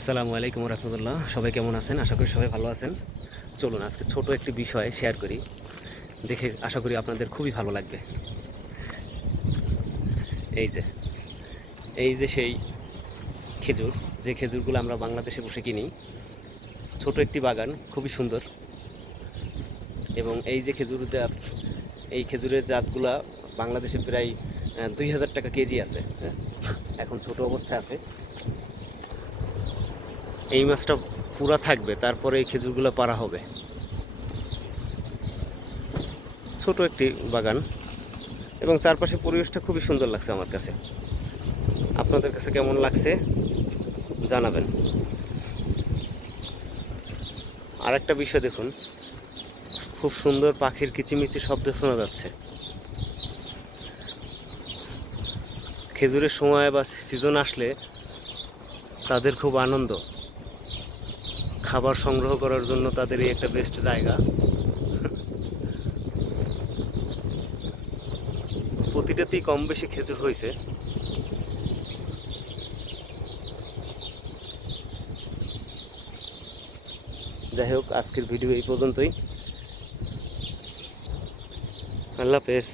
আসসালামু আলাইকুম রহমতুল্লাহ। সবাই কেমন আছেন? আশা করি সবাই ভালো আছেন। চলুন আজকে ছোট একটি বিষয় শেয়ার করি, দেখে আশা করি আপনাদের খুবই ভালো লাগবে। এই যে এই যে সেই খেজুর, যে খেজুরগুলো আমরা বাংলাদেশে বসে কিনি। ছোট একটি বাগান, খুবই সুন্দর। এবং এই যে এই খেজুরের জাতগুলা বাংলাদেশে প্রায় 2000 টাকা কেজি আছে। হ্যাঁ, এখন ছোট অবস্থায় আছে। এই মাছটা পুরা থাকবে, তারপরে এই খেজুরগুলো পাড়া হবে। ছোট একটি বাগান এবং চারপাশে পরিবেশটা খুবই সুন্দর লাগছে আমার কাছে। আপনাদের কাছে কেমন লাগছে জানাবেন। আর একটা বিষয় দেখুন, খুব সুন্দর পাখির কিচিমিচি শব্দ শোনা যাচ্ছে। খেজুরের সময় বা সিজন আসলে তাদের খুব আনন্দ, খাবার সংগ্রহ করার জন্য তাদের এই একটা বেস্ট জায়গা। প্রতিটাতেই কম বেশি খেজুর হয়েছে। যাই হোক, আজকের ভিডিও এই পর্যন্তই। আল্লাহ হাফেজ।